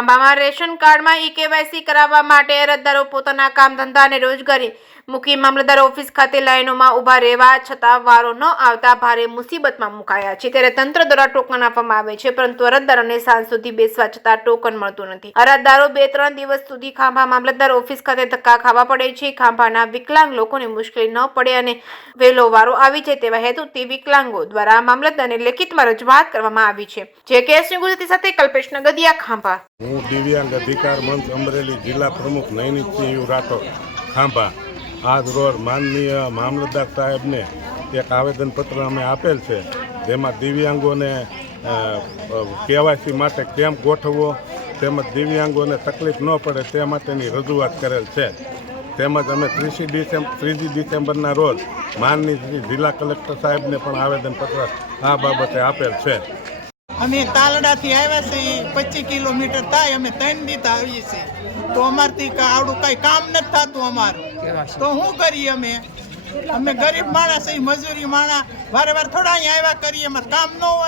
ખાંભામાં ration કાર્ડમાં ઈ-કેવાયસી કરાવવા માટે અરજદારો પોતાના કામ ધંધા અને રોજગારી મૂકી મામલતદાર ઓફિસ ખાતે લાઈનોમાં ઊભા રહેવા છતાં વારો ન આવતા ભારે મુસીબતમાં મુકાયા છે। ત્યારે તંત્ર દ્વારા ટોકન આપવામાં આવે છે, પરંતુ અરજદારોને સાંજ સુધી બેસવા છતાં ટોકન મળતું નથી। અરજદારો 2-3 દિવસ સુધી ખાંભા મામલતદાર ઓફિસ ખાતે ધક્કા ખાવા પડે છે। ખાંભાના વિકલાંગ લોકોને મુશ્કેલી ન પડે અને વહેલો વારો આવી જાય તેવા હેતુથી વિકલાંગો દ્વારા મામલતદારને લેખિતમાં રજૂઆત કરવામાં આવી છે। જે કેસ ગુજરાતી સાથે કલ્પેશ નગદિયા, ખાંભા। હું દિવ્યાંગ અધિકાર મંચ અમરેલી જિલ્લા પ્રમુખ નૈનિતસિંહ રાઠોડ, ખાંભા। આજ રોજ માનનીય મામલતદાર સાહેબને એક આવેદનપત્ર અમે આપેલ છે, જેમાં દિવ્યાંગોને કેવાયસી માટે કેમ્પ ગોઠવવો તેમજ દિવ્યાંગોને તકલીફ ન પડે તે માટેની રજૂઆત કરેલ છે। તેમજ અમે 3 ડિસેમ્બરના રોજ માનનીય જિલ્લા કલેક્ટર સાહેબને પણ આવેદનપત્ર આ બાબતે આપેલ છે। અમે તાલડાથી આવ્યા છીએ, 25 કિલોમીટર થાય, અમે 3 દિવસ આવીએ છીએ, તો અમારથી આવડું કઈ કામ નથી થતું અમારું, તો શું કરીએ? અમે ગરીબ માણસ છીએ, મજૂરી માણસ, વારે થોડા અહીંયા આવ્યા કરીએ, અમારે કામ ન હોય